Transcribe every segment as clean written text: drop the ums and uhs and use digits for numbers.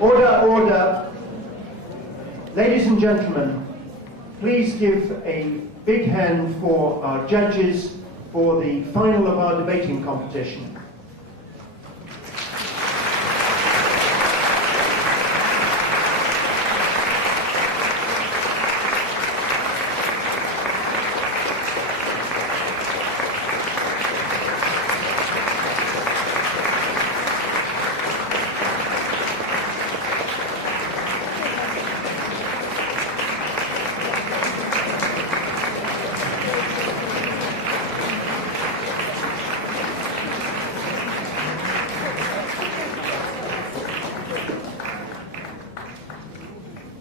Order, order. Ladies and gentlemen, please give a big hand for our judges for the final of our debating competition.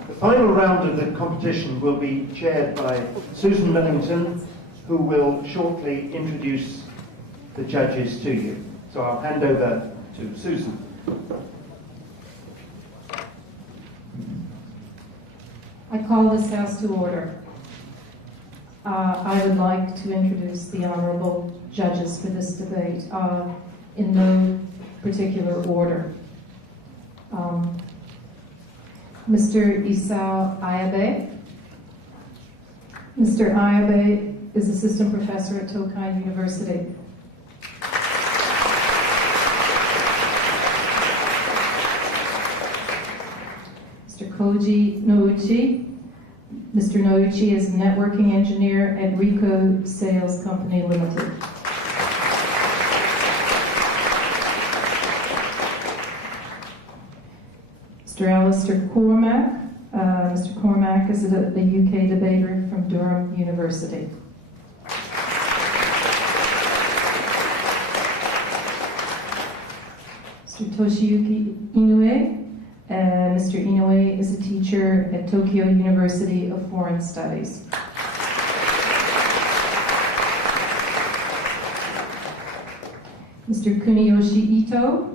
The final round of the competition will be chaired by Susan Millington, who will shortly introduce the judges to you. So I'll hand over to Susan. I call this House to order. I would like to introduce the honorable judges for this debate in no particular order. Mr. Isao Ayabe. Mr. Ayabe is assistant professor at Tokai University. Mr. Koji Nouchi. Mr. Nouchi is a networking engineer at Rico Sales Company Limited. Mr. Alistair Cormack. Mr. Cormack is a UK debater from Durham University. Mr. Toshiyuki Inoue. Mr. Inoue is a teacher at Tokyo University of Foreign Studies. Mr. Kuniyoshi Ito.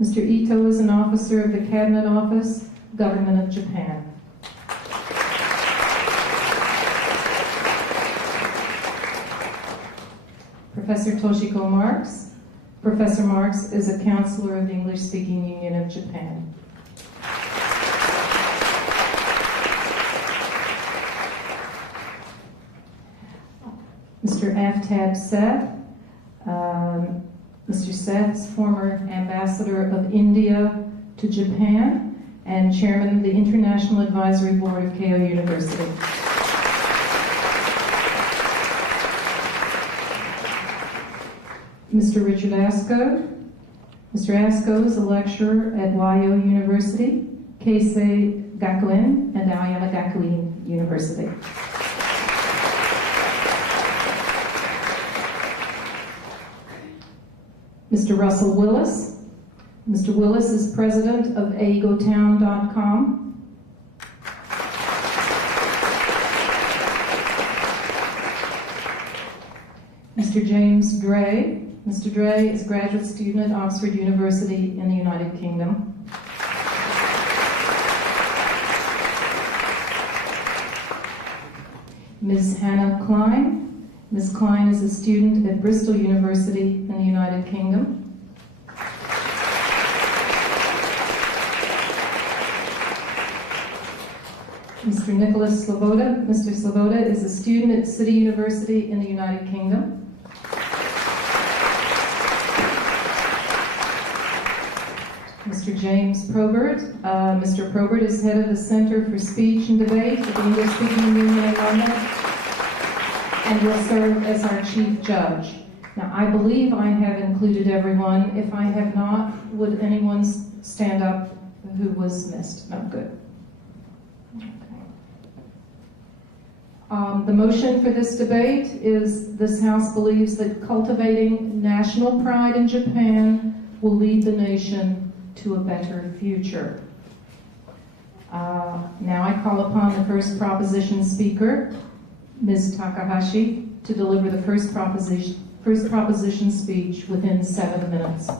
Mr. Ito is an officer of the Cabinet Office, Government of Japan. Professor Toshiko Marks. Professor Marks is a counselor of the English-speaking Union of Japan. Mr. Aftab Seth. Mr. Seth is former ambassador of India to Japan and chairman of the International Advisory Board of Keio University. Mr. Richard Asko. Mr. Asko is a lecturer at Wayo University, Keisei Gakuen, and Aoyama Gakuin University. Mr. Russell Willis. Mr. Willis is president of agotown.com. Mr. James Dre. Mr. Dre is a graduate student at Oxford University in the United Kingdom. Ms. Hannah Klein. Ms. Klein is a student at Bristol University in the United Kingdom. Mr. Nicholas Sloboda. Mr. Sloboda is a student at City University in the United Kingdom. Mr. James Probert. Mr. Probert is head of the Center for Speech and Debate at the English-speaking Union in London and will serve as our chief judge. Now, I believe I have included everyone. If I have not, would anyone stand up who was missed? No, good. Okay. The motion for this debate is this House believes that cultivating national pride in Japan will lead the nation to a better future. Now I call upon the first proposition speaker, Ms. Takahashi, to deliver the first proposition speech within 7 minutes.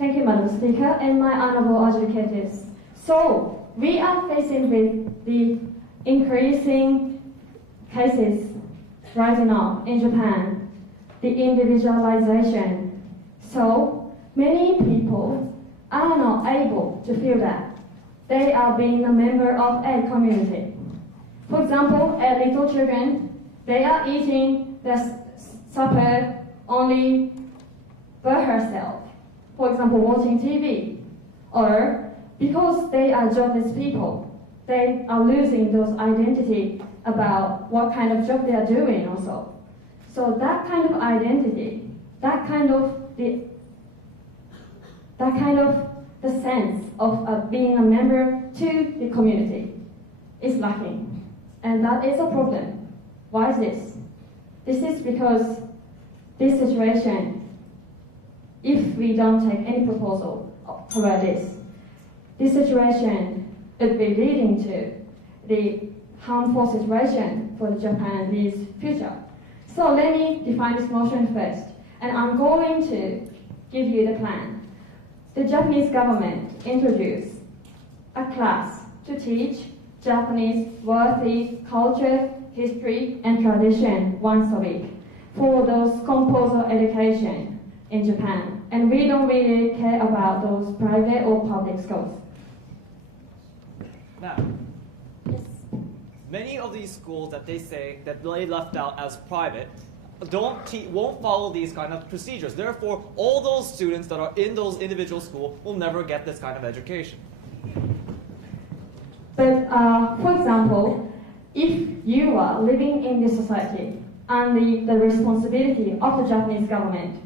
Thank you, Madam Speaker, and my honorable educators. So, we are facing with the increasing cases rising up in Japan, the individualization. So, many people are not able to feel that they are being a member of a community. For example, little children, they are eating their supper only by herself. For example, watching TV. Or because they are jobless people, they are losing those identity about what kind of job they are doing also. So that kind of identity, that kind of the sense of being a member to the community is lacking. And that is a problem. Why is this? This is because this situation, if we don't take any proposal toward this situation would be leading to the harmful situation for the Japanese future. So let me define this motion first, and I'm going to give you the plan. The Japanese government introduced a class to teach Japanese worthy culture, history, and tradition once a week for those composer education in Japan. And we don't really care about those private or public schools. Now, many of these schools that they say that they left out as private won't follow these kind of procedures. Therefore, all those students that are in those individual schools will never get this kind of education. But for example, if you are living in this society and the responsibility of the Japanese government,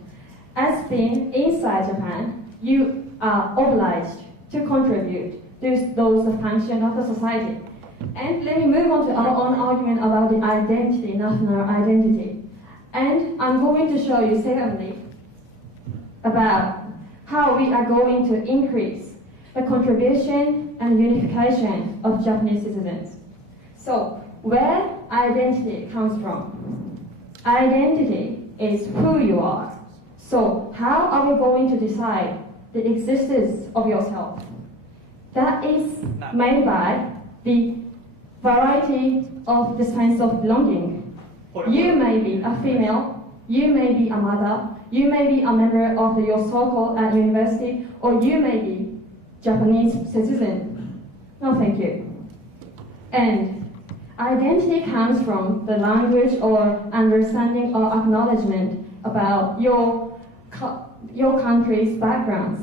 as being inside Japan, you are obliged to contribute to those functions of the society. And let me move on to our own argument about the identity, national identity. And I'm going to show you secondly about how we are going to increase the contribution and unification of Japanese citizens. So, where identity comes from? Identity is who you are. So, how are we going to decide the existence of yourself? That is made by the variety of the sense of belonging. You may be a female, you may be a mother, you may be a member of your circle at university, or you may be Japanese citizen. No, thank you. And identity comes from the language or understanding or acknowledgement about your country's backgrounds.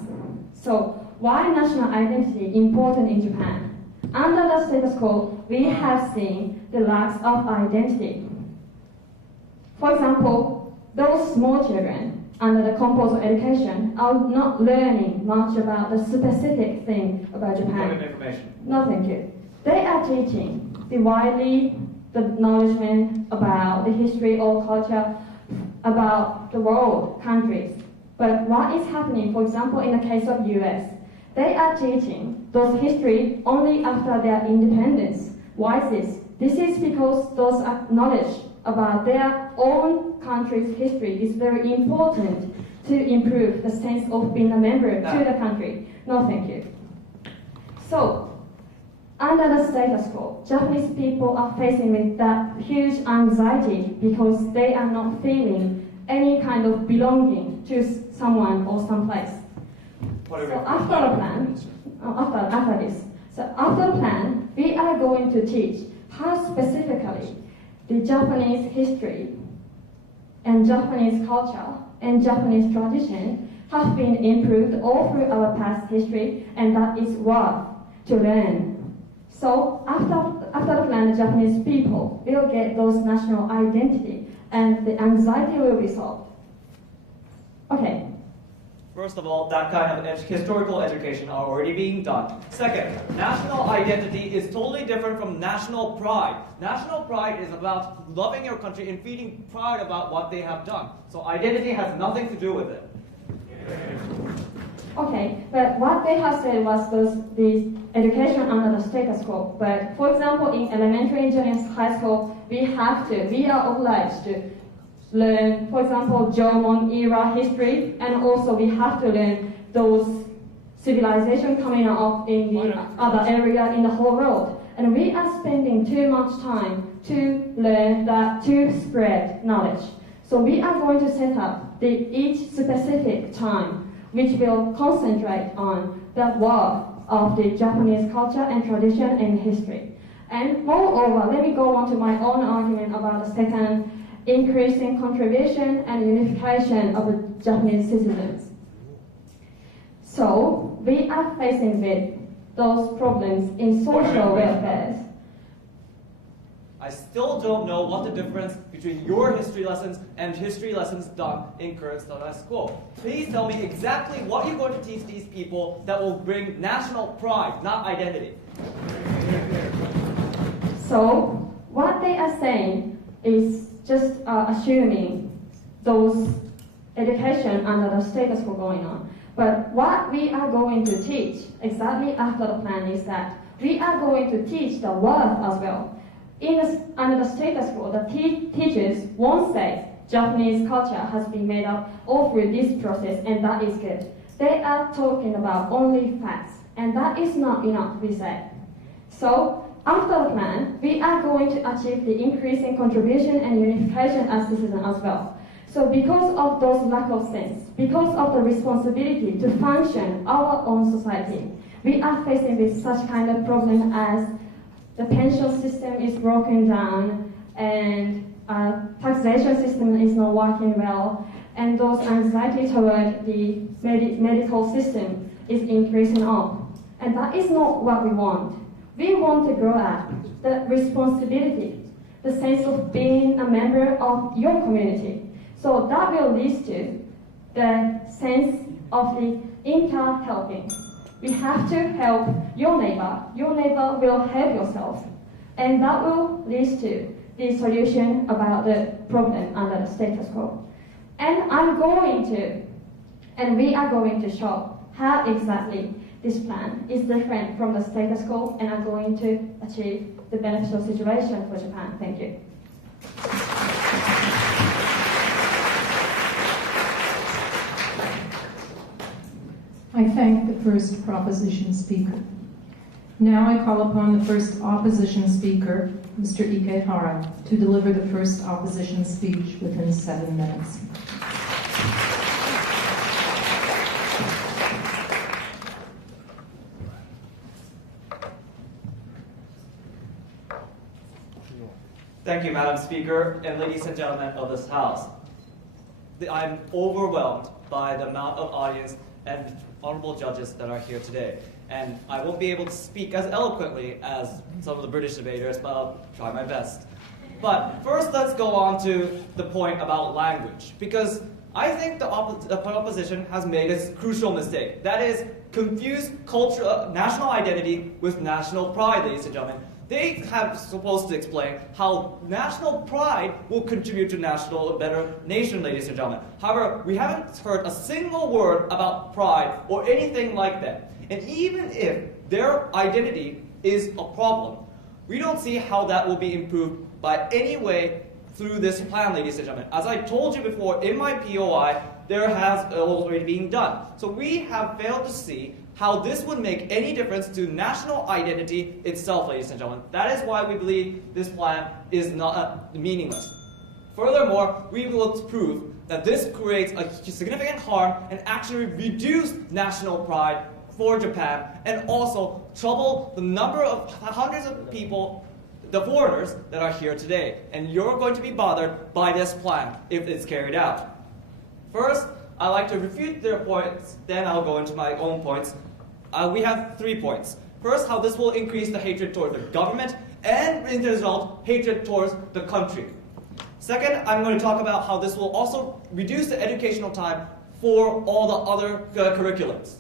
So, why national identity important in Japan? Under the status quo, we have seen the lack of identity. For example, those small children under the compulsory education are not learning much about the specific thing about Japan. Information. No, thank you. They are teaching the knowledge about the history or culture about the world, countries. But what is happening, for example, in the case of US, they are teaching those history only after their independence. Why is this? This is because those knowledge about their own country's history is very important to improve the sense of being a member to the country. No, thank you. So, under the status quo, Japanese people are facing with that huge anxiety because they are not feeling any kind of belonging to someone or someplace. So after the plan, after the plan, we are going to teach how specifically the Japanese history and Japanese culture and Japanese tradition have been improved all through our past history, and that is worth to learn. So after the plan, the Japanese people will get those national identity and the anxiety will be solved. Okay. First of all, that kind of historical education are already being done. Second, national identity is totally different from national pride. National pride is about loving your country and feeling pride about what they have done. So identity has nothing to do with it. Okay, but what they have said was the education under the status quo. But for example, in elementary and junior high school, we are obliged to learn, for example, Jomon era history, and also we have to learn those civilizations coming up in the other area in the whole world. And we are spending too much time to learn that, to spread knowledge. So we are going to set up each specific time, which will concentrate on the work of the Japanese culture and tradition and history. And moreover, let me go on to my own argument about the second, increasing contribution and unification of the Japanese citizens. So we are facing with those problems in social welfare. I still don't know what the difference between your history lessons and history lessons done in current status quo. Please tell me exactly what you're going to teach these people that will bring national pride, not identity. So what they are saying is just assuming those education under the status quo going on. But what we are going to teach exactly after the plan is that we are going to teach the worth as well. Under the status quo, the teachers won't say Japanese culture has been made up all through this process and that is good. They are talking about only facts and that is not enough, we say. So after the plan, we are going to achieve the increase in contribution and unification as citizens as well. So because of those lack of sense, because of the responsibility to function our own society, we are facing with such kind of problem as the pension system is broken down and taxation system is not working well, and those anxiety toward the medical system is increasing up. And that is not what we want. We want to grow up the responsibility, the sense of being a member of your community. So that will lead to the sense of the inter-helping. We have to help your neighbor will help yourself. And that will lead to the solution about the problem under the status quo. And we are going to show how exactly this plan is different from the status quo and are going to achieve the beneficial situation for Japan. Thank you. I thank the first proposition speaker. Now I call upon the first opposition speaker, Mr. Ikehara, to deliver the first opposition speech within 7 minutes. Thank you, Madam Speaker, and ladies and gentlemen of this House. I'm overwhelmed by the amount of audience and honorable judges that are here today. And I won't be able to speak as eloquently as some of the British debaters, but I'll try my best. But first, let's go on to the point about language, because I think the opposition has made a crucial mistake. That is, confuse national identity with national pride, ladies and gentlemen. They have supposed to explain how national pride will contribute to a better nation, ladies and gentlemen. However, we haven't heard a single word about pride or anything like that. And even if their identity is a problem, we don't see how that will be improved by any way through this plan, ladies and gentlemen. As I told you before, in my POI, there has already been done. So we have failed to see how this would make any difference to national identity itself, ladies and gentlemen. That is why we believe this plan is not meaningless. Furthermore, we will prove that this creates a significant harm and actually reduce national pride for Japan, and also trouble the number of hundreds of people, the foreigners, that are here today. And you're going to be bothered by this plan if it's carried out. First, I'd like to refute their points, then I'll go into my own points. We have 3 points. First, how this will increase the hatred toward the government, and in the result, hatred towards the country. Second, I'm going to talk about how this will also reduce the educational time for all the other curriculums.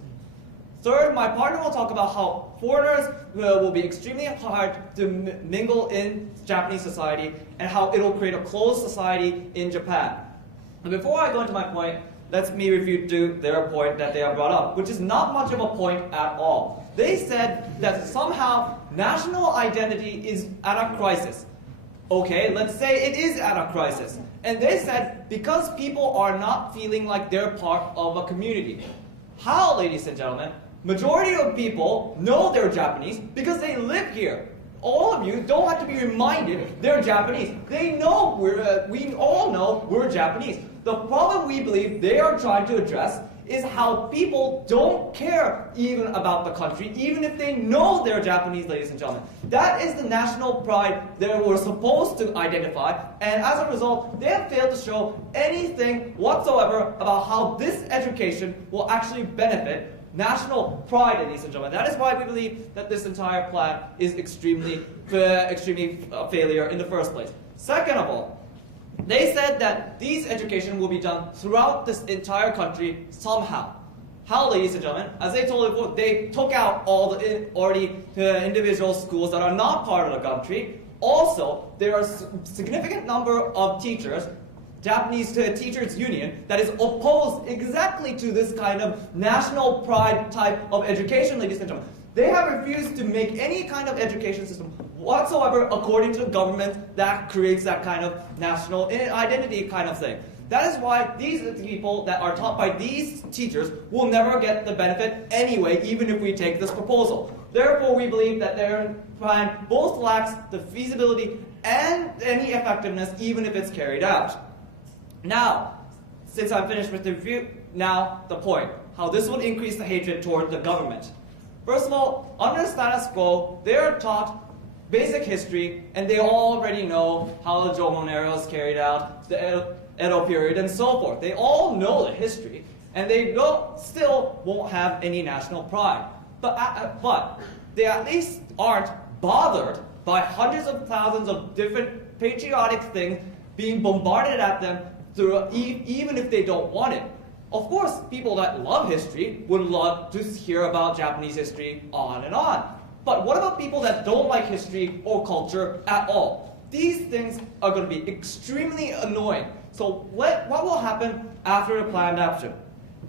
Third, my partner will talk about how foreigners will be extremely hard to mingle in Japanese society, and how it will create a closed society in Japan. And before I go into my point, let me refute to their point that they have brought up, which is not much of a point at all. They said that somehow national identity is at a crisis. Okay, let's say it is at a crisis. And they said because people are not feeling like they're part of a community. How, ladies and gentlemen? Majority of people know they're Japanese because they live here. All of you don't have to be reminded they're Japanese. They know we all know we're Japanese. The problem we believe they are trying to address is how people don't care even about the country, even if they know they're Japanese, ladies and gentlemen. That is the national pride that we're supposed to identify, and as a result, they have failed to show anything whatsoever about how this education will actually benefit national pride, ladies and gentlemen. That is why we believe that this entire plan is extremely a failure in the first place. Second of all, they said that these education will be done throughout this entire country somehow. How, ladies and gentlemen? As they told you before, they took out all the individual schools that are not part of the country. Also, there are a significant number of teachers, Japanese Teachers Union, that is opposed exactly to this kind of national pride type of education, ladies and gentlemen. They have refused to make any kind of education system whatsoever according to the government that creates that kind of national identity kind of thing. That is why these people that are taught by these teachers will never get the benefit anyway, even if we take this proposal. Therefore, we believe that their plan both lacks the feasibility and any effectiveness, even if it's carried out. Now, since I'm finished with the review, now the point. How this will increase the hatred toward the government. First of all, under status quo, they are taught basic history, and they already know how the Jomon era was carried out, the Edo period, and so forth. They all know the history, and they still won't have any national pride. But they at least aren't bothered by hundreds of thousands of different patriotic things being bombarded at them through, even if they don't want it. Of course, people that love history would love to hear about Japanese history on and on. But what about people that don't like history or culture at all? These things are going to be extremely annoying. So what will happen after the planned action?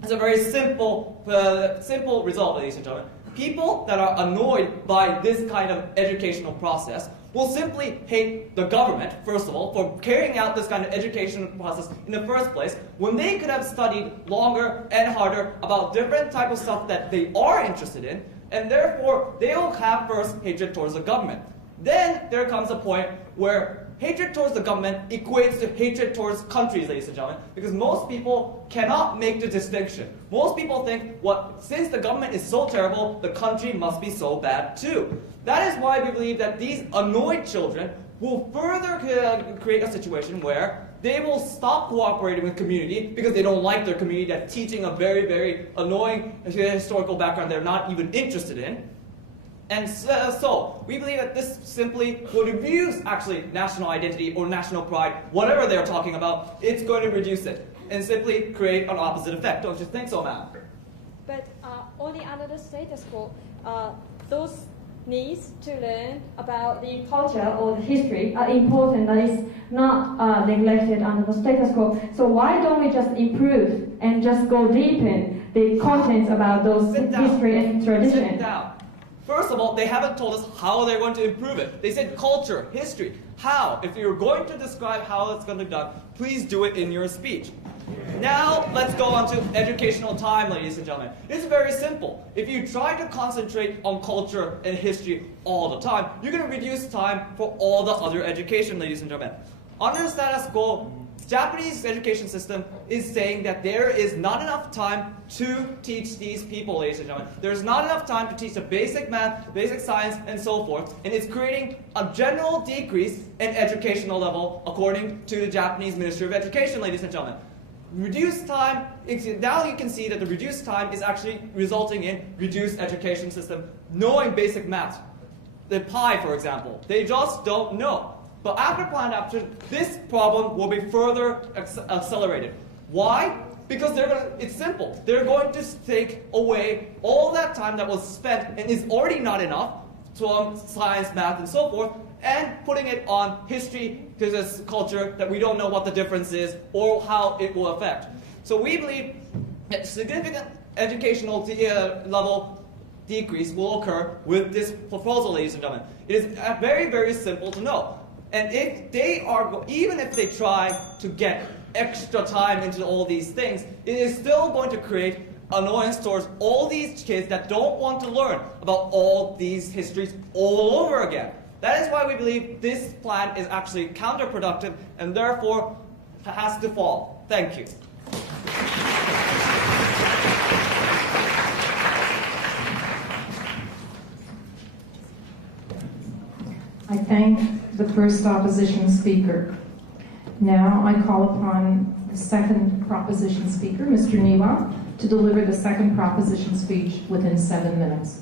It's a very simple result, ladies and gentlemen. People that are annoyed by this kind of educational process will simply hate the government, first of all, for carrying out this kind of education process in the first place, when they could have studied longer and harder about different type of stuff that they are interested in, and therefore they will have first hatred towards the government. Then there comes a point where hatred towards the government equates to hatred towards countries, ladies and gentlemen, because most people cannot make the distinction. Most people think, since the government is so terrible, the country must be so bad too. That is why we believe that these annoyed children will further create a situation where they will stop cooperating with community because they don't like their community that's teaching a very, very annoying historical background they're not even interested in. And so, we believe that this simply will reduce, actually, national identity or national pride, whatever they're talking about, it's going to reduce it and simply create an opposite effect. Don't you think so, ma'am? But only under the status quo, those needs to learn about the culture or the history are important. That is not neglected under the status quo. So why don't we just improve and just go deepen the contents about those history and tradition? Sit down. First of all, they haven't told us how they're going to improve it. They said culture, history. How? If you're going to describe how it's going to be done, please do it in your speech. Now, let's go on to educational time, ladies and gentlemen. It's very simple. If you try to concentrate on culture and history all the time, you're going to reduce time for all the other education, ladies and gentlemen. Under status quo, Japanese education system is saying that there is not enough time to teach these people, ladies and gentlemen. There's not enough time to teach the basic math, basic science, and so forth. And it's creating a general decrease in educational level according to the Japanese Ministry of Education, ladies and gentlemen. Reduced time, now you can see that the reduced time is actually resulting in reduced education system, knowing basic math. The pi, for example, they just don't know. But after planned action, this problem will be further accelerated. Why? Because it's simple. They're going to take away all that time that was spent and is already not enough from science, math, and so forth, and putting it on history, because it's culture that we don't know what the difference is or how it will affect. So we believe that significant educational level decrease will occur with this proposal, ladies and gentlemen. It is very, very simple to know. And if they are, even if they try to get extra time into all these things, it is still going to create annoyance towards all these kids that don't want to learn about all these histories all over again. That is why we believe this plan is actually counterproductive and therefore has to fall. Thank you. I thank the first opposition speaker. Now I call upon the second proposition speaker, Mr. Niwa, to deliver the second proposition speech within 7 minutes.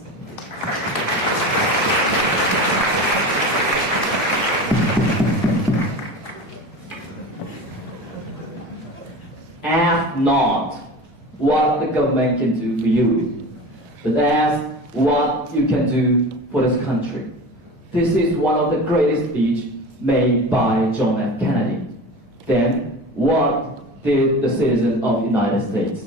Ask not what the government can do for you, but ask what you can do for this country. This is one of the greatest speeches made by John F. Kennedy. Then, what did the citizens of the United States?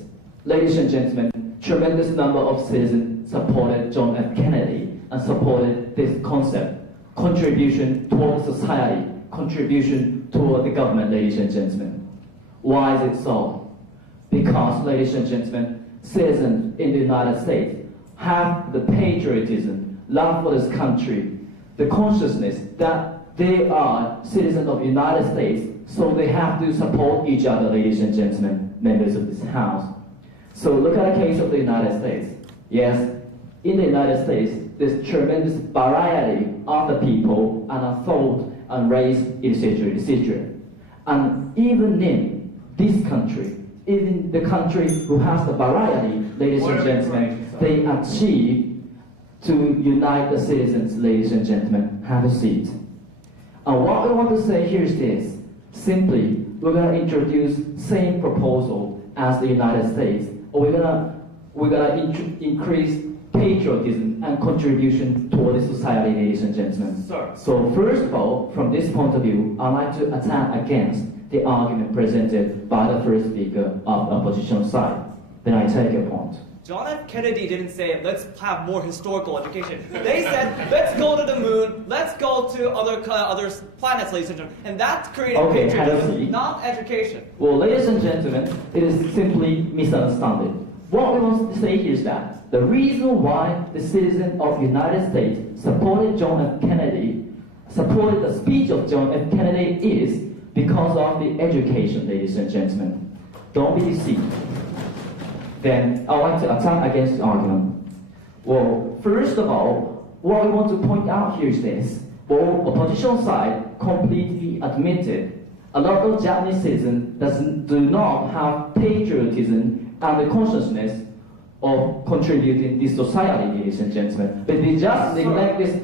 Ladies and gentlemen, tremendous number of citizens supported John F. Kennedy and supported this concept. Contribution toward society, contribution toward the government, ladies and gentlemen. Why is it so? Because, ladies and gentlemen, citizens in the United States have the patriotism, love for this country, the consciousness that they are citizens of the United States, so they have to support each other, ladies and gentlemen, members of this House. So look at the case of the United States. Yes, in the United States, there's tremendous variety of the people and a thought and race, etc., etc. And even in this country, even the country who has the variety, ladies and gentlemen, they achieve to unite the citizens, ladies and gentlemen. Have a seat. And what we want to say here is this. Simply, we're going to introduce same proposal as the United States. Or we're gonna increase patriotism and contribution toward the society, ladies and gentlemen. Sir. So first of all, from this point of view, I'd like to attack against the argument presented by the first speaker of the opposition side. Then I take your point. John F. Kennedy didn't say, let's have more historical education. They said, let's go to the moon, let's go to other planets, ladies and gentlemen. And that's creating patriotism, not education. Well, ladies and gentlemen, it is simply misunderstanding. What we want to say here is that the reason why the citizens of the United States supported John F. Kennedy, supported the speech of John F. Kennedy is because of the education, ladies and gentlemen. Don't be deceived. Then I'd like to attack against the argument. Well, first of all, what we want to point out here is this. Well, opposition side completely admitted a lot of Japanese citizens do not have patriotism and the consciousness of contributing to society, ladies and gentlemen. But they just neglect this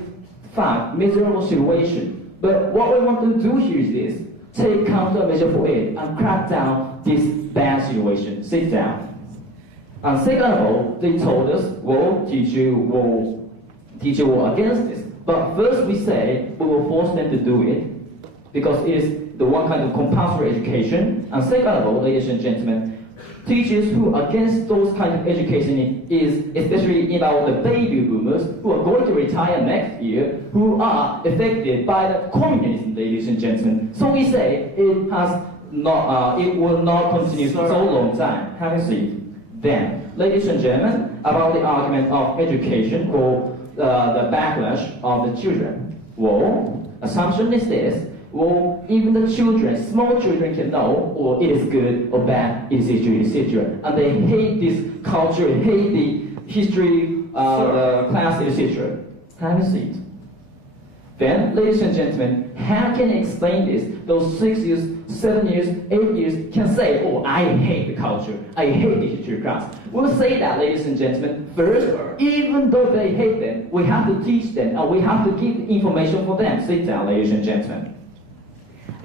fact, miserable situation. But what we want to do here is this. Take countermeasure for it and crack down this bad situation. Sit down. And second of all, they told us, well, teacher will against this. But first we say we will force them to do it because it is the one kind of compulsory education. And second of all, ladies and gentlemen, teachers who are against those kind of education is especially about the baby boomers who are going to retire next year, who are affected by the communism, ladies and gentlemen. So we say it has not, it will not continue for so long time. Have a seat. Then, ladies and gentlemen, about the argument of education or the backlash of the children. Well, assumption is this. Well, even the children, small children can know, or it is good or bad, etc., etc. And they hate this culture, hate the history, the class, etc. Have a seat. Then, ladies and gentlemen, how can you explain this? Those 6 years, 7 years, 8 years can say, oh, I hate the culture, I hate the history class. We'll say that, ladies and gentlemen. First, even though they hate them, we have to teach them, and we have to give information for them. Sit down, ladies and gentlemen.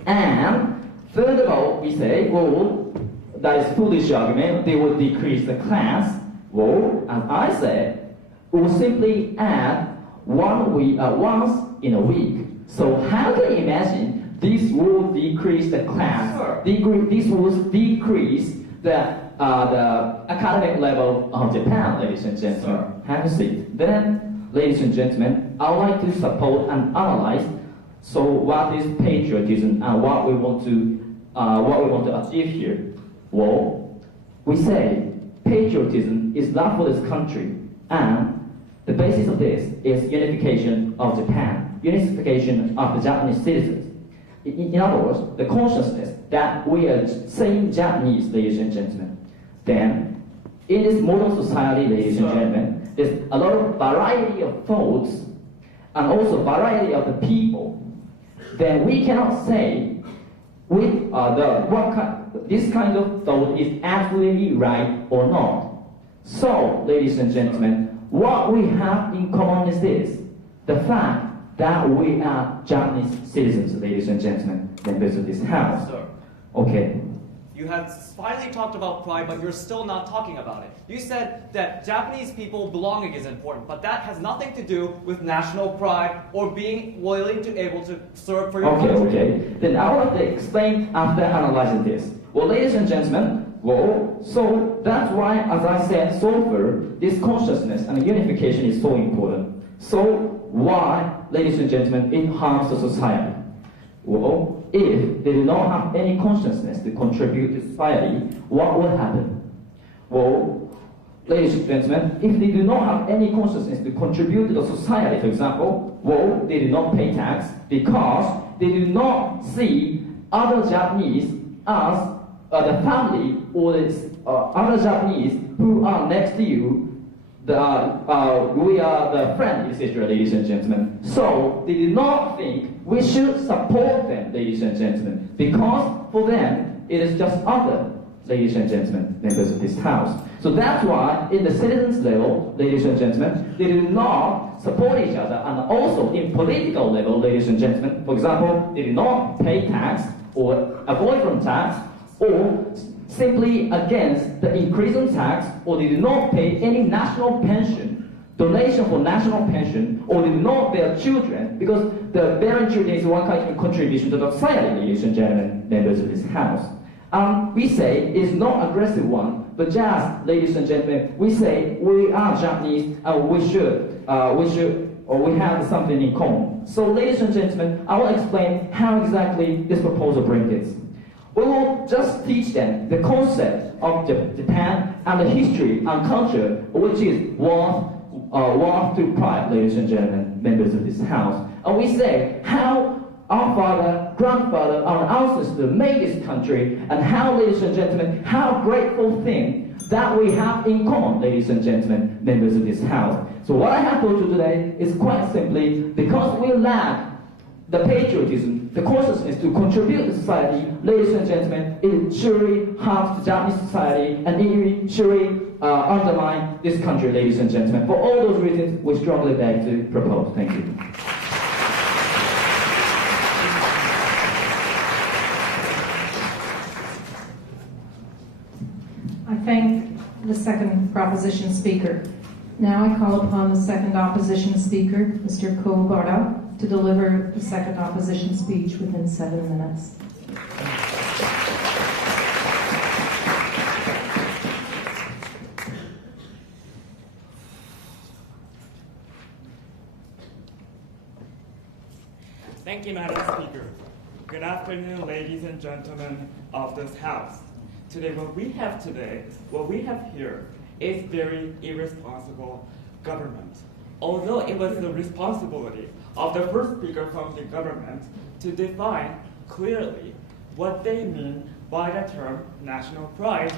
And third of all, we say, well, that is foolish argument, they will decrease the class. Well, as I said, we will simply add once in a week. So how can you imagine this will decrease the class? This will decrease the academic level of Japan, ladies and gentlemen. Have a seat. Then, ladies and gentlemen, I would like to support and analyze. So what is patriotism and what we want to achieve here? Well, we say patriotism is love for this country, and the basis of this is unification of Japan, unification of the Japanese citizens. In other words, the consciousness that we are same Japanese, ladies and gentlemen. Then, in this modern society, ladies and gentlemen, there's a lot of variety of thoughts and also variety of the people. Then we cannot say this kind of thought is absolutely right or not. So, ladies and gentlemen, what we have in common is this: the fact that we are Japanese citizens, ladies and gentlemen, members of this house. Sir. Okay. You have finally talked about pride, but you're still not talking about it. You said that Japanese people belonging is important, but that has nothing to do with national pride or being willing to able to serve for your country. Okay. Then I will have to explain after analyzing this. Well, ladies and gentlemen, so that's why, as I said so far, this consciousness and unification is so important. So why, ladies and gentlemen, it harms the society? Well, if they do not have any consciousness to contribute to society, what will happen? Well, ladies and gentlemen, if they do not have any consciousness to contribute to the society, for example, well, they do not pay tax because they do not see other Japanese as the family or the other Japanese who are next to you. We are the friend, etc., ladies and gentlemen. So they do not think we should support them, ladies and gentlemen, because for them it is just other, ladies and gentlemen, members of this house. So that's why in the citizens level, ladies and gentlemen, they do not support each other, and also in political level, ladies and gentlemen, for example, they do not pay tax or avoid from tax or simply against the increase in tax, or they do not pay any national pension, donation for national pension, or they do not bear children, because the bearing children is one kind of contribution to the society, ladies and gentlemen, members of this house. We say it's not aggressive one, but just, ladies and gentlemen, we say we are Japanese and we have something in common. So, ladies and gentlemen, I will explain how exactly this proposal brings it. We will just teach them the concept of Japan and the history and culture, which is worth to pride, ladies and gentlemen, members of this house. And we say how our father, grandfather, our ancestors made this country, and how, ladies and gentlemen, how grateful thing that we have in common, ladies and gentlemen, members of this house. So what I have told you today is quite simply because we lack the patriotism, the consciousness to contribute to society, ladies and gentlemen, it surely harms the Japanese society and it surely undermines this country, ladies and gentlemen. For all those reasons, we strongly beg to propose. Thank you. I thank the second proposition speaker. Now I call upon the second opposition speaker, Mr. Kobara, to deliver the second opposition speech within 7 minutes. Thank you, Madam Speaker. Good afternoon, ladies and gentlemen of this House. Today, what we have here is very irresponsible government. Although it was the responsibility of the first speaker from the government to define clearly what they mean by the term national pride,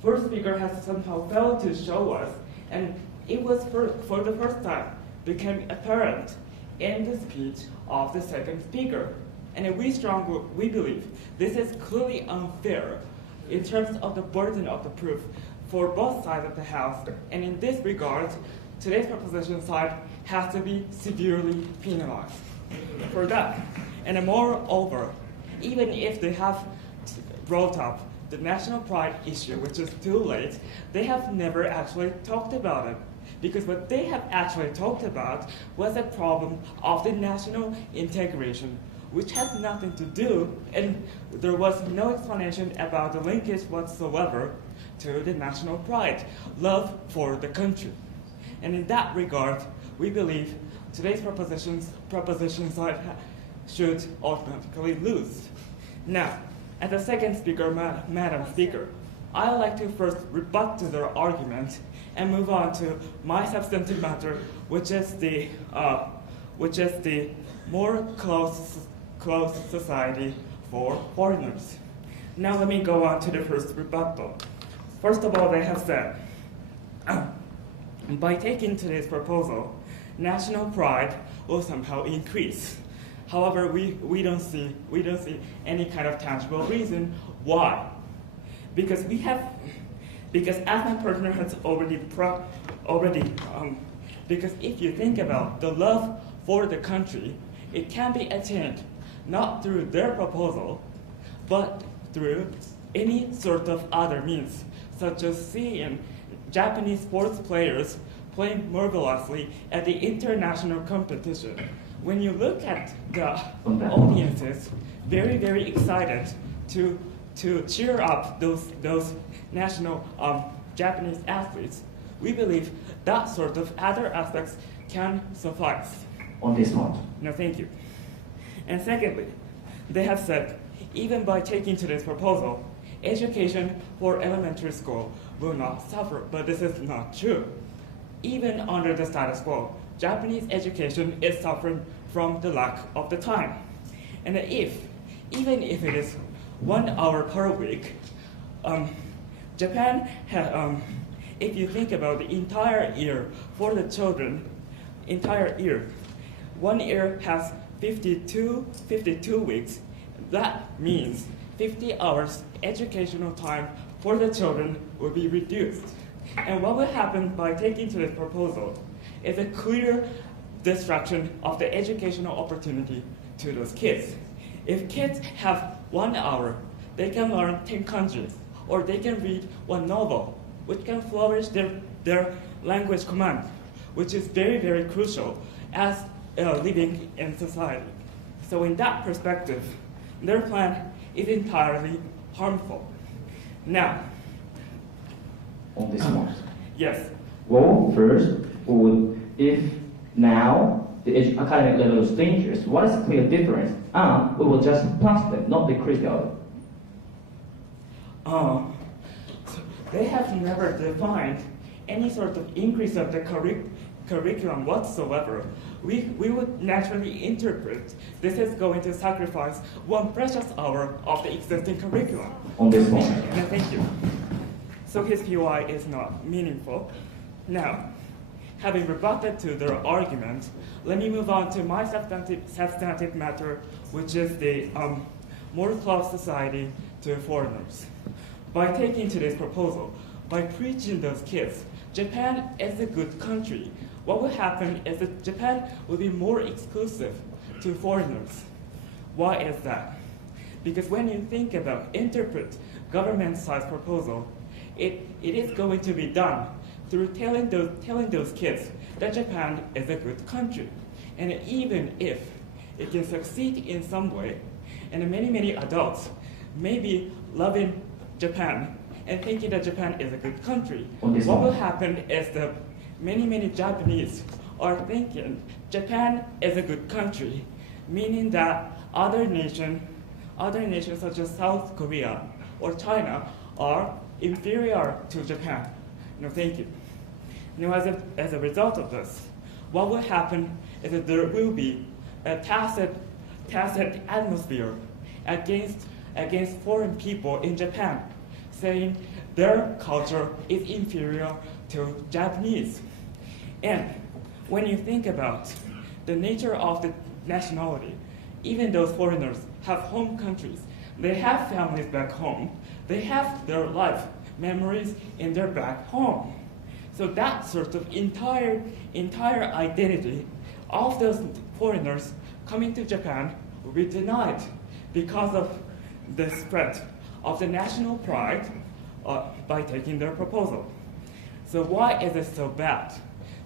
first speaker has somehow failed to show us, and it was for the first time became apparent in the speech of the second speaker. And we believe this is clearly unfair in terms of the burden of the proof for both sides of the House, and in this regard, today's proposition side has to be severely penalized for that. And moreover, even if they have brought up the national pride issue, which is too late, they have never actually talked about it. Because what they have actually talked about was a problem of the national integration, which has nothing to do, and there was no explanation about the linkage whatsoever to the national pride, love for the country. And in that regard, we believe today's proposition side should automatically lose. Now, as the second speaker, Madam Speaker, I'd like to first rebut to their argument and move on to my substantive matter, which is the more close society for foreigners. Now let me go on to the first rebuttal. First of all, they have said, by taking today's proposal, national pride will somehow increase. However, we don't see any kind of tangible reason why. Because as my partner has because if you think about the love for the country, it can be attained not through their proposal, but through any sort of other means, such as seeing Japanese sports players playing marvelously at the international competition. When you look at the audiences, very, very excited to cheer up those national Japanese athletes, we believe that sort of other aspects can suffice. On this point. No, thank you. And secondly, they have said, even by taking today's proposal, education for elementary school will not suffer, but this is not true. Even under the status quo, Japanese education is suffering from the lack of the time. And even if it is 1 hour per week, Japan has, if you think about the entire year for the children, entire year, 1 year has 52 weeks. That means 50 hours educational time for the children will be reduced. And what will happen by taking to this proposal is a clear destruction of the educational opportunity to those kids. If kids have 1 hour, they can learn 10 kanjis, or they can read 1 novel, which can flourish their language command, which is very, very crucial as living in society. So in that perspective, their plan is entirely harmful. Now, On this point. yes, Well, first, if now the academic level is dangerous, what is the clear difference? And we will just pass them, not decrease them. they have never defined any sort of increase of the curriculum whatsoever. We would naturally interpret this is going to sacrifice 1 precious hour of the existing curriculum. On this point. No, thank you. So his POI is not meaningful. Now, having rebutted to their argument, let me move on to my substantive matter, which is the more close society to foreigners. By taking today's proposal, by preaching those kids, Japan is a good country, what will happen is that Japan will be more exclusive to foreigners. Why is that? Because when you think about interpret government-sized proposal, it is going to be done through telling those kids that Japan is a good country. And even if it can succeed in some way, and many adults may be loving Japan and thinking that Japan is a good country, what will happen is that many Japanese are thinking Japan is a good country, meaning that other nations such as South Korea or China are inferior to Japan. No, thank you. Now, as a result of this, what will happen is that there will be a tacit atmosphere against foreign people in Japan, saying their culture is inferior to Japanese. And when you think about the nature of the nationality, even those foreigners have home countries, they have families back home, they have their life memories in their back home. So that sort of entire identity of those foreigners coming to Japan will be denied because of the spread of the national pride by taking their proposal. So why is it so bad?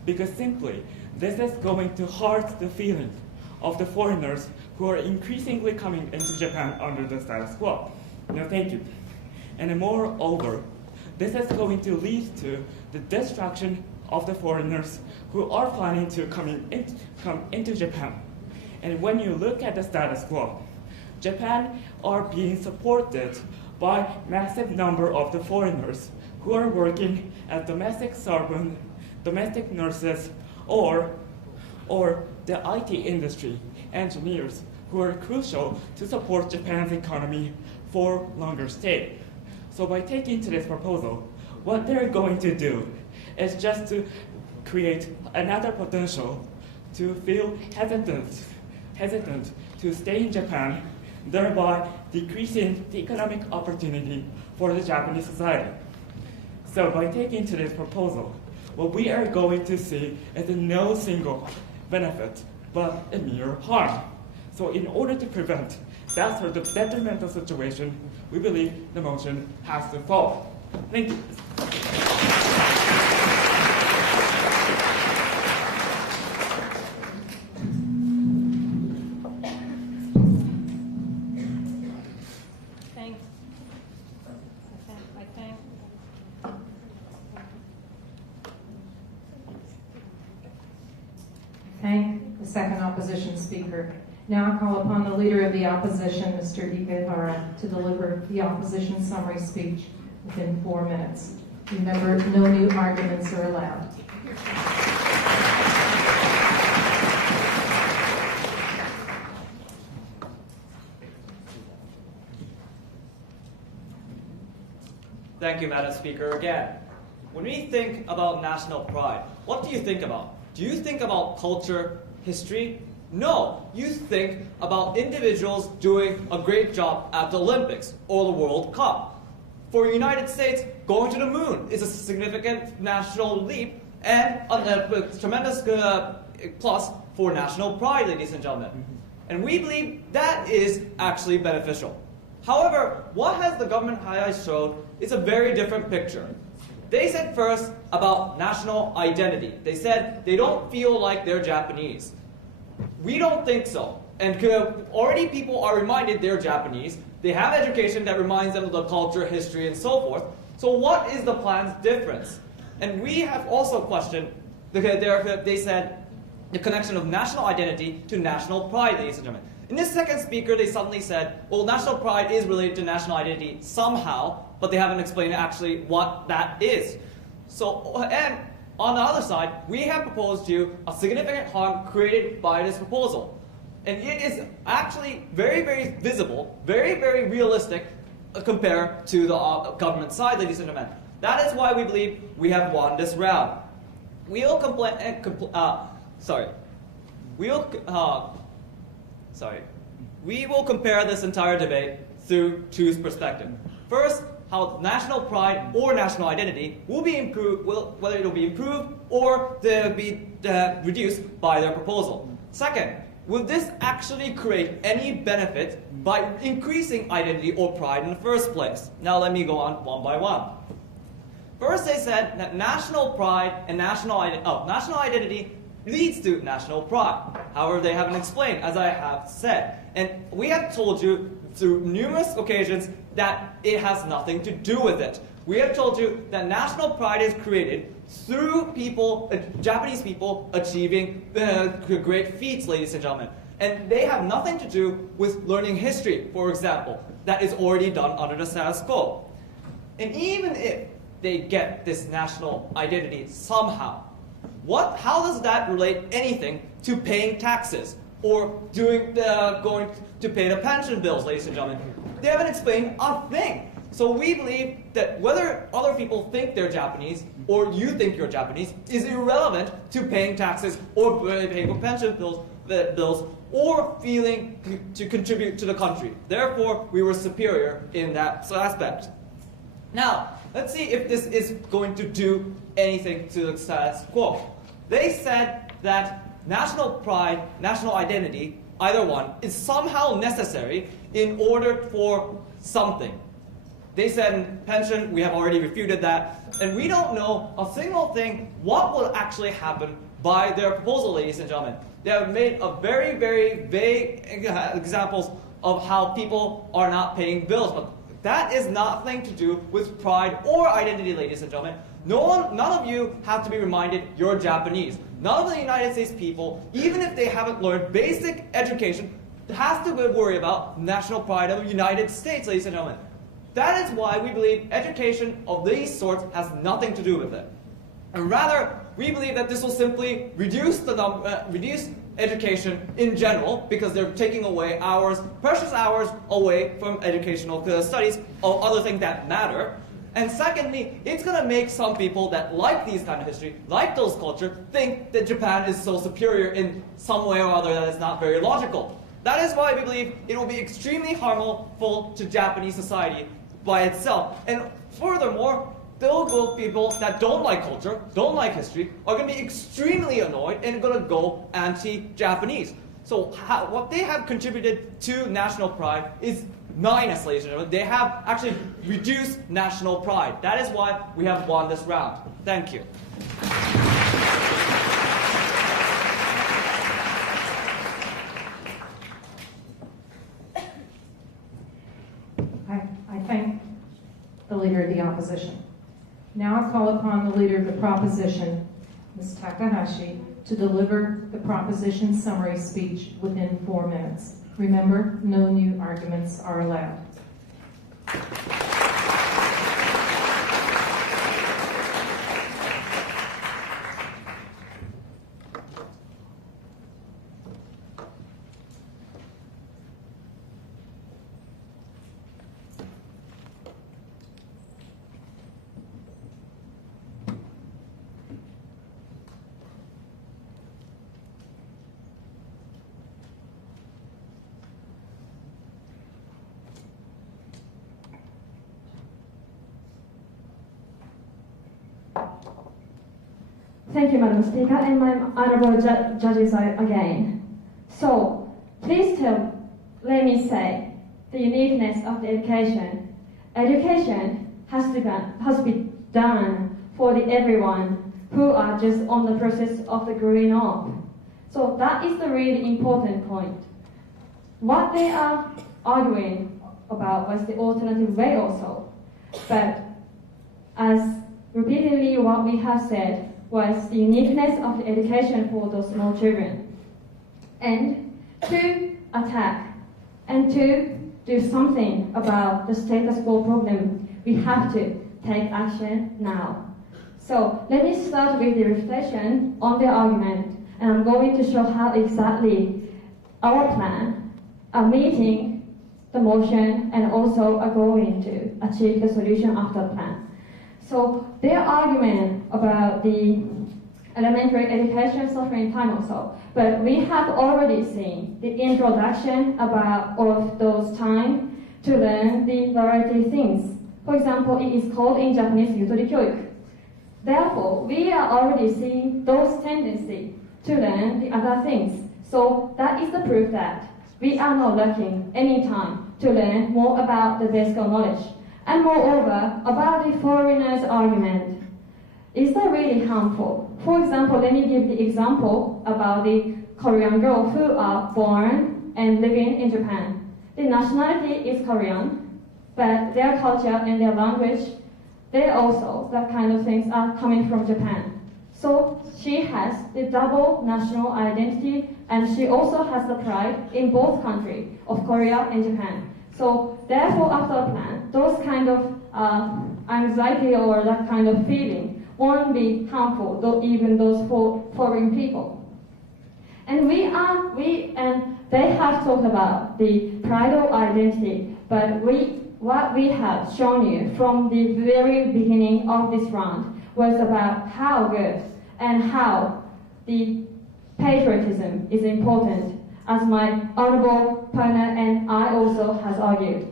Because simply, this is going to hurt the feeling of the foreigners who are increasingly coming into Japan under the status quo. No, thank you. And moreover, this is going to lead to the destruction of the foreigners who are planning to come into Japan. And when you look at the status quo, Japan are being supported by massive number of the foreigners who are working as domestic servants, domestic nurses, or the IT industry engineers who are crucial to support Japan's economy for longer stay. So by taking today's proposal, what they're going to do is just to create another potential to feel hesitant to stay in Japan, thereby decreasing the economic opportunity for the Japanese society. So by taking today's proposal, what we are going to see is no single benefit, but a mere harm. So in order to prevent that sort of detrimental situation, we believe the motion has to fall. Thank you. Thanks. Thank the second opposition speaker. Now I call upon the Leader of the Opposition, Mr. Ikehara, to deliver the opposition summary speech within 4 minutes. Remember, no new arguments are allowed. Thank you, Madam Speaker, again. When we think about national pride, what do you think about? Do you think about culture, history? No, you think about individuals doing a great job at the Olympics or the World Cup. For the United States, going to the moon is a significant national leap and a tremendous plus for national pride, ladies and gentlemen. And we believe that is actually beneficial. However, what has the government highlights showed is a very different picture. They said first about national identity. They said they don't feel like they're Japanese. We don't think so. And already people are reminded they're Japanese. They have education that reminds them of the culture, history, and so forth. So what is the plan's difference? And we have also questioned, they said, the connection of national identity to national pride, ladies and gentlemen. In this second speaker, they suddenly said, well, national pride is related to national identity somehow, but they haven't explained actually what that is. So, and on the other side, we have proposed to you a significant harm created by this proposal. And it is actually very, very visible, very, very realistic compared to the government side, ladies and gentlemen. That is why we believe we have won this round. We will compare this entire debate through two perspectives. First, how national pride or national identity will be improved, whether it will be improved or they'll be reduced by their proposal. Second, will this actually create any benefit by increasing identity or pride in the first place? Now let me go on one by one. First, they said that national pride and national identity leads to national pride. However, they haven't explained, as I have said. And we have told you through numerous occasions that it has nothing to do with it. We have told you that national pride is created through people, Japanese people, achieving great feats, ladies and gentlemen. And they have nothing to do with learning history, for example, that is already done under the status quo. And even if they get this national identity somehow, how does that relate anything to paying taxes or going to pay the pension bills, ladies and gentlemen? They haven't explained a thing. So we believe that whether other people think they're Japanese or you think you're Japanese is irrelevant to paying taxes or paying pension bills or feeling to contribute to the country. Therefore, we were superior in that aspect. Now, let's see if this is going to do anything to the status quo. They said that national pride, national identity, either one, is somehow necessary in order for something. They said in pension, we have already refuted that, and we don't know a single thing what will actually happen by their proposal, ladies and gentlemen. They have made a very, very vague examples of how people are not paying bills, but that is nothing to do with pride or identity, ladies and gentlemen. None of you have to be reminded you're Japanese. None of the United States people, even if they haven't learned basic education, has to worry about national pride of the United States, ladies and gentlemen. That is why we believe education of these sorts has nothing to do with it. And rather, we believe that this will simply reduce reduce education in general, because they're taking away hours, precious hours away from educational studies or other things that matter. And secondly, it's going to make some people that like these kind of history, like those culture, think that Japan is so superior in some way or other that is not very logical. That is why we believe it will be extremely harmful to Japanese society by itself. And furthermore, those people that don't like culture, don't like history, are going to be extremely annoyed and going to go anti-Japanese. So what they have contributed to national pride is minus, ladies and gentlemen. They have actually reduced national pride. That is why we have won this round. Thank you. I thank the Leader of the Opposition. Now I call upon the Leader of the Proposition, Ms. Takahashi, to deliver the proposition summary speech within 4 minutes. Remember, no new arguments are allowed. Thank you, Madam Speaker, and my honorable judges again. So, please let me say, the uniqueness of the education. Education has to be done for everyone who are just on the process of the growing up. So that is the really important point. What they are arguing about was the alternative way also. But as repeatedly what we have said, was the uniqueness of the education for those small children. And to attack and to do something about the status quo problem, we have to take action now. So let me start with the reflection on the argument, and I'm going to show how exactly our plan are meeting the motion and also are going to achieve the solution after the plan. So their argument about the elementary education suffering time also, but we have already seen the introduction of those time to learn the variety of things. For example, it is called in Japanese yutori kyoiku. Therefore, we are already seeing those tendencies to learn the other things. So that is the proof that we are not lacking any time to learn more about the basic knowledge. And moreover, about the foreigner's argument, is that really harmful? For example, let me give the example about the Korean girls who are born and living in Japan. The nationality is Korean, but their culture and their language, they also, that kind of things are coming from Japan. So she has the double national identity, and she also has the pride in both countries of Korea and Japan. So therefore, after a plan, those kind of anxiety or that kind of feeling won't be harmful, though even those foreign people. And they have talked about the pride of identity, but what we have shown you from the very beginning of this round was about how good and how the patriotism is important, as my honorable partner and I also has argued.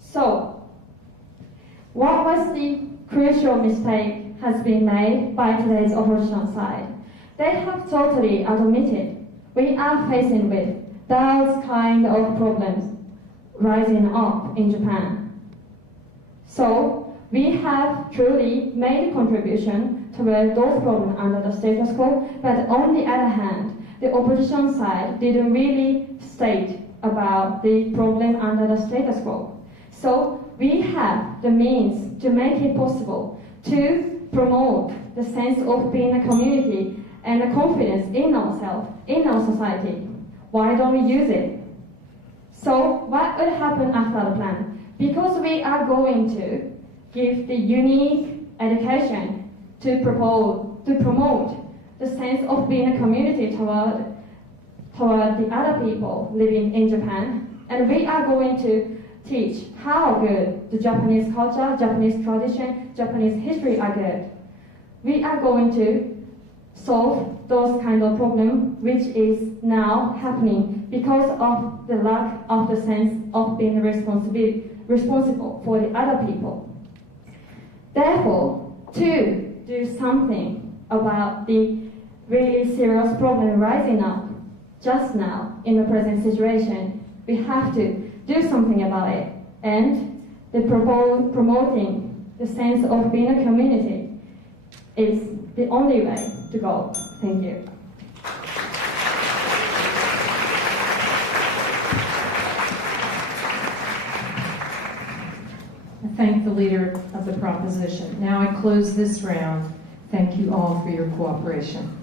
So, what was the crucial mistake has been made by today's opposition side? They have totally admitted we are facing with those kind of problems rising up in Japan. So, we have truly made a contribution toward those problems under the status quo, but on the other hand, the opposition side didn't really state about the problem under the status quo. So we have the means to make it possible to promote the sense of being a community and the confidence in ourselves, in our society. Why don't we use it? So what will happen after the plan? Because we are going to give the unique education to promote the sense of being a community toward the other people living in Japan. And we are going to teach how good the Japanese culture, Japanese tradition, Japanese history are good. We are going to solve those kind of problems which is now happening because of the lack of the sense of being responsible for the other people. Therefore, to do something about the really serious problem rising up just now in the present situation, we have to do something about it. And the promoting the sense of being a community is the only way to go. Thank you. I thank the leader of the proposition. Now I close this round. Thank you all for your cooperation.